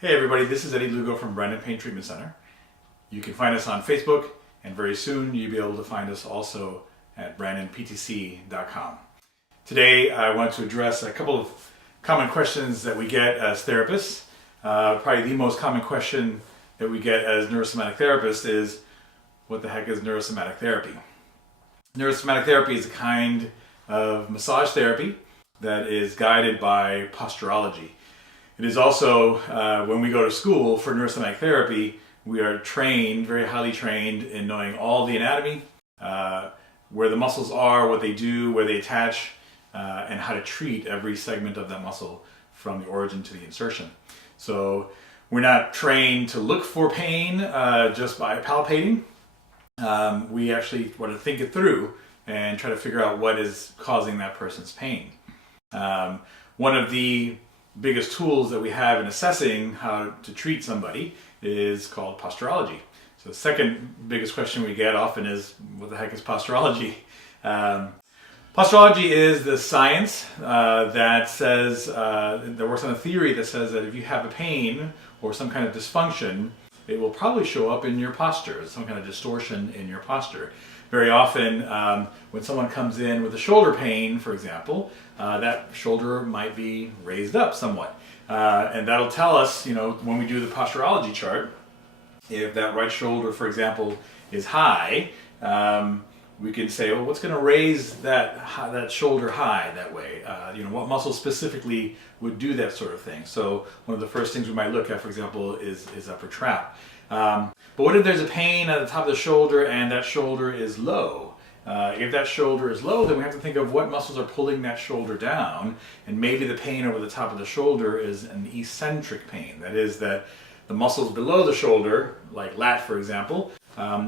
Hey everybody, this is Eddie Lugo from Brandon Pain Treatment Center. You can find us on Facebook, and very soon you'll be able to find us also at brandonptc.com. Today I want to address a couple of common questions that we get as therapists. Probably the most common question that we get as neurosomatic therapists is, what the heck is neurosomatic therapy? Neurosomatic therapy is a kind of massage therapy that is guided by Postureology. It is also, when we go to school for neurosomatic therapy, we are trained, very highly trained, in knowing all the anatomy, where the muscles are, what they do, where they attach, and how to treat every segment of that muscle from the origin to the insertion. So we're not trained to look for pain just by palpating. We actually want to think it through and try to figure out what is causing that person's pain. One of the biggest tools that we have in assessing how to treat somebody is called Postureology. So the second biggest question we get often is, what the heck is Postureology? Postureology is the science that says, that works on a theory that says that if you have a pain or some kind of dysfunction, it will probably show up in your posture, some kind of distortion in your posture. Very often, when someone comes in with a shoulder pain, for example, that shoulder might be raised up somewhat. And that'll tell us, when we do the Postureology chart, if that right shoulder, for example, is high, we can say, oh, what's going to raise that shoulder high that way? What muscle specifically would do that sort of thing? So one of the first things we might look at, for example, is upper trap. But what if there's a pain at the top of the shoulder and that shoulder is low? If that shoulder is low, then we have to think of what muscles are pulling that shoulder down, and maybe the pain over the top of the shoulder is an eccentric pain. That is, that the muscles below the shoulder, like lat for example,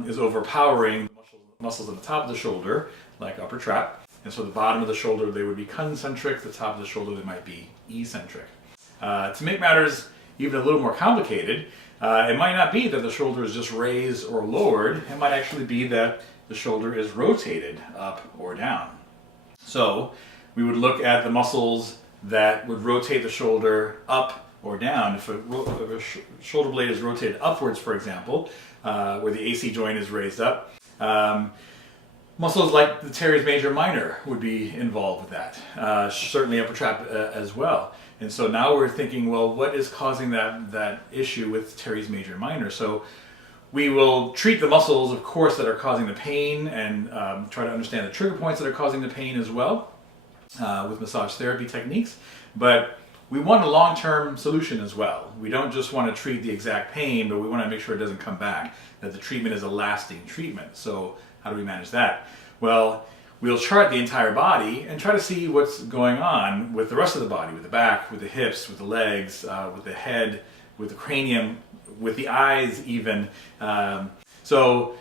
is overpowering the muscles at the top of the shoulder, like upper trap. And so the bottom of the shoulder, they would be concentric, the top of the shoulder, they might be eccentric. To make matters even a little more complicated, it might not be that the shoulder is just raised or lowered. It might actually be that the shoulder is rotated up or down. So we would look at the muscles that would rotate the shoulder up or down. If a shoulder blade is rotated upwards, for example, where the AC joint is raised up, muscles like the teres major minor would be involved with that. Certainly upper trap as well. And so now we're thinking, well, what is causing that issue with teres major minor? So we will treat the muscles, of course, that are causing the pain, and try to understand the trigger points that are causing the pain as well with massage therapy techniques. But we want a long-term solution as well. We don't just want to treat the exact pain, but we want to make sure it doesn't come back, that the treatment is a lasting treatment. So how do we manage that? Well, we'll chart the entire body and try to see what's going on with the rest of the body, with the back, with the hips, with the legs, with the head, with the cranium, with the eyes even. So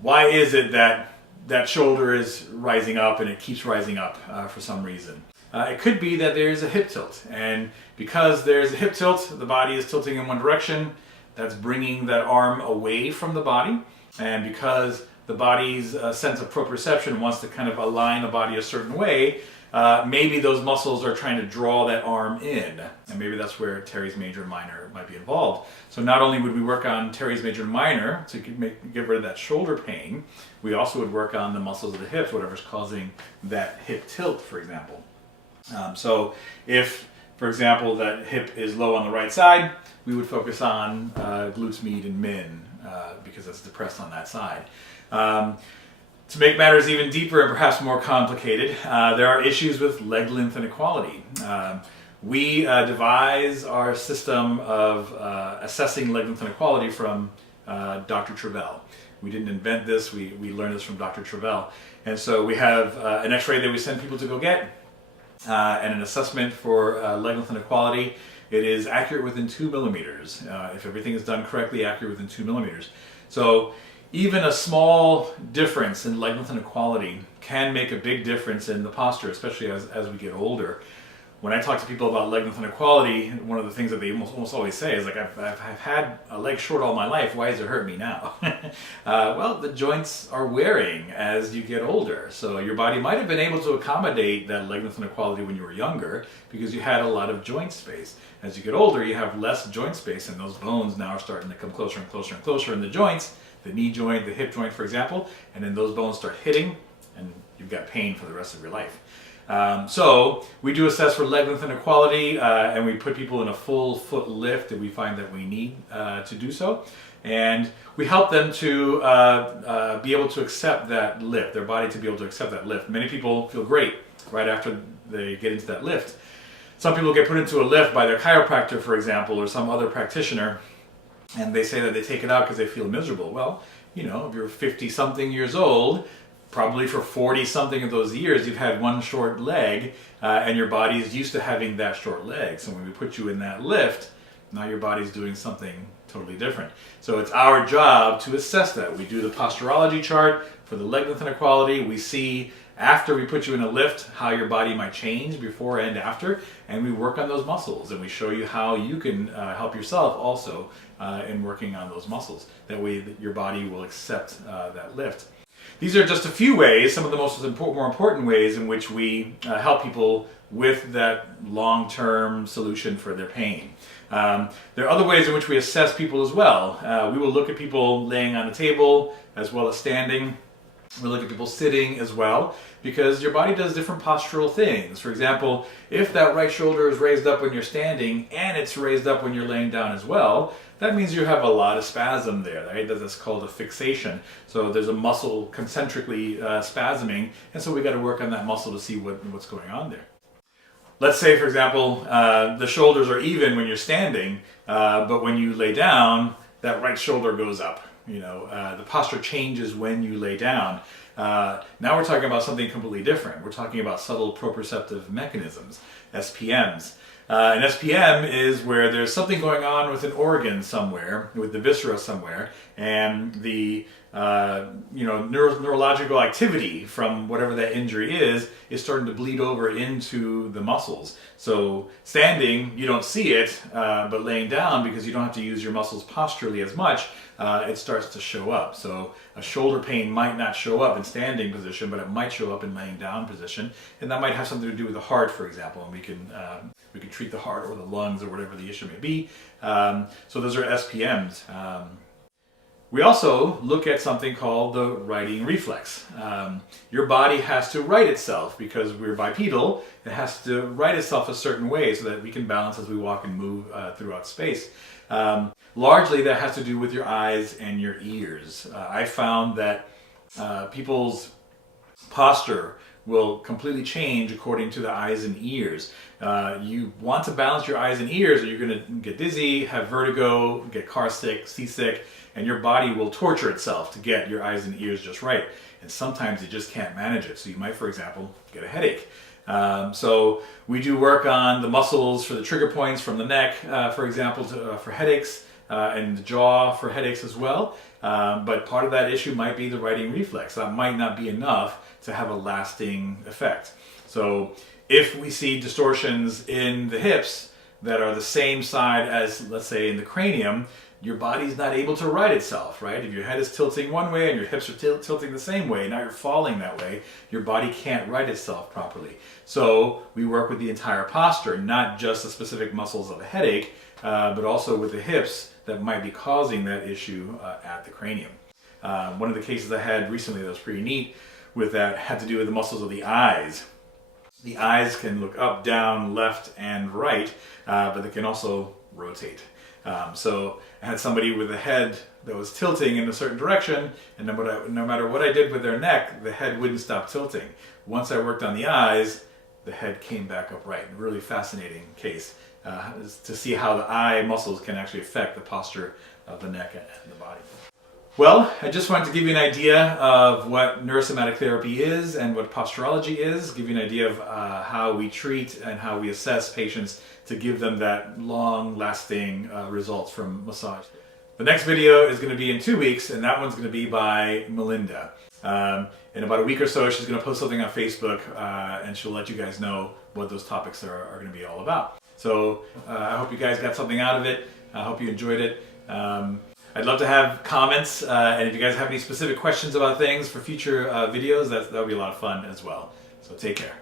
why is it that that shoulder is rising up and it keeps rising up for some reason? It could be that there's a hip tilt, and because there's a hip tilt, the body is tilting in one direction. That's bringing that arm away from the body, and because the body's sense of proprioception wants to kind of align the body a certain way, maybe those muscles are trying to draw that arm in, and maybe that's where teres major minor might be involved. So not only would we work on teres major minor to get rid of that shoulder pain, we also would work on the muscles of the hips, whatever's causing that hip tilt, for example. So if, for example, that hip is low on the right side, we would focus on glutes med and min, because it's depressed on that side. To make matters even deeper and perhaps more complicated, there are issues with leg length inequality. We devise our system of assessing leg length inequality from Dr. Travell. We didn't invent this, we learned this from Dr. Travell. And so we have an x-ray that we send people to go get, and an assessment for leg length inequality. It is accurate within 2 millimeters. If everything is done correctly, accurate within 2 millimeters. So even a small difference in leg length inequality can make a big difference in the posture, especially as we get older. when I talk to people about leg length inequality, one of the things that they almost always say is like, I've had a leg short all my life, why does it hurt me now? Well, the joints are wearing as you get older. So your body might have been able to accommodate that leg length inequality when you were younger because you had a lot of joint space. As you get older, you have less joint space, and those bones now are starting to come closer and closer and closer in the joints, the knee joint, the hip joint, for example, and then those bones start hitting, and you've got pain for the rest of your life. So we do assess for leg length inequality, and we put people in a full foot lift if we find that we need to do so. And we help them to be able to accept that lift, their body to be able to accept that lift. Many people feel great right after they get into that lift. Some people get put into a lift by their chiropractor, for example, or some other practitioner, and they say that they take it out because they feel miserable. Well, you know, if you're 50-something years old, probably for 40-something of those years, you've had one short leg, and your body is used to having that short leg. So when we put you in that lift, now your body's doing something totally different. So it's our job to assess that. We do the Postureology chart for the leg length inequality. We see after we put you in a lift how your body might change before and after, and we work on those muscles, and we show you how you can help yourself also in working on those muscles. That way your body will accept that lift. These are just a few ways, some of the more important ways in which we help people with that long-term solution for their pain. There are other ways in which we assess people as well. We will look at people laying on the table as well as standing. We look at people sitting as well, because your body does different postural things. For example, if that right shoulder is raised up when you're standing and it's raised up when you're laying down as well, that means you have a lot of spasm there, right? That's called a fixation. So there's a muscle concentrically spasming, and so we got to work on that muscle to see what's going on there. Let's say, for example, the shoulders are even when you're standing, but when you lay down, that right shoulder goes up. You know, the posture changes when you lay down. Now we're talking about something completely different. We're talking about subtle proprioceptive mechanisms, SPMs. An SPM is where there's something going on with an organ somewhere, with the viscera somewhere, and the neurological activity from whatever that injury is starting to bleed over into the muscles. So standing, you don't see it, but laying down, because you don't have to use your muscles posturally as much, it starts to show up. So a shoulder pain might not show up in standing position, but it might show up in laying down position, and that might have something to do with the heart, for example, and we can treat the heart or the lungs or whatever the issue may be. So those are SPMs. We also look at something called the righting reflex. Your body has to right itself because we're bipedal. It has to right itself a certain way so that we can balance as we walk and move throughout space. Largely that has to do with your eyes and your ears. I found that people's posture will completely change according to the eyes and ears. You want to balance your eyes and ears, or you're going to get dizzy, have vertigo, get car sick, seasick, and your body will torture itself to get your eyes and ears just right. And sometimes you just can't manage it. So you might, for example, get a headache. So we do work on the muscles for the trigger points from the neck, for example, for headaches, and the jaw for headaches as well. But part of that issue might be the righting reflex. That might not be enough to have a lasting effect. So if we see distortions in the hips that are the same side as, let's say, in the cranium, your body's not able to right itself, right? If your head is tilting one way and your hips are tilting the same way, now you're falling that way, your body can't right itself properly. So we work with the entire posture, not just the specific muscles of a headache, but also with the hips that might be causing that issue at the cranium. One of the cases I had recently that was pretty neat with that had to do with the muscles of the eyes. The eyes can look up, down, left, and right, but they can also rotate. So I had somebody with a head that was tilting in a certain direction, and no matter what I did with their neck, the head wouldn't stop tilting. Once I worked on the eyes, the head came back upright. A really fascinating case to see how the eye muscles can actually affect the posture of the neck and the body. Well, I just wanted to give you an idea of what neurosomatic therapy is and what postureology is, give you an idea of how we treat and how we assess patients to give them that long-lasting results from massage. The next video is going to be in 2 weeks, and that one's going to be by Melinda. In about a week or so, she's going to post something on Facebook, and she'll let you guys know what those topics are going to be all about. So I hope you guys got something out of it. I hope you enjoyed it. I'd love to have comments, and if you guys have any specific questions about things for future videos, that would be a lot of fun as well. So take care.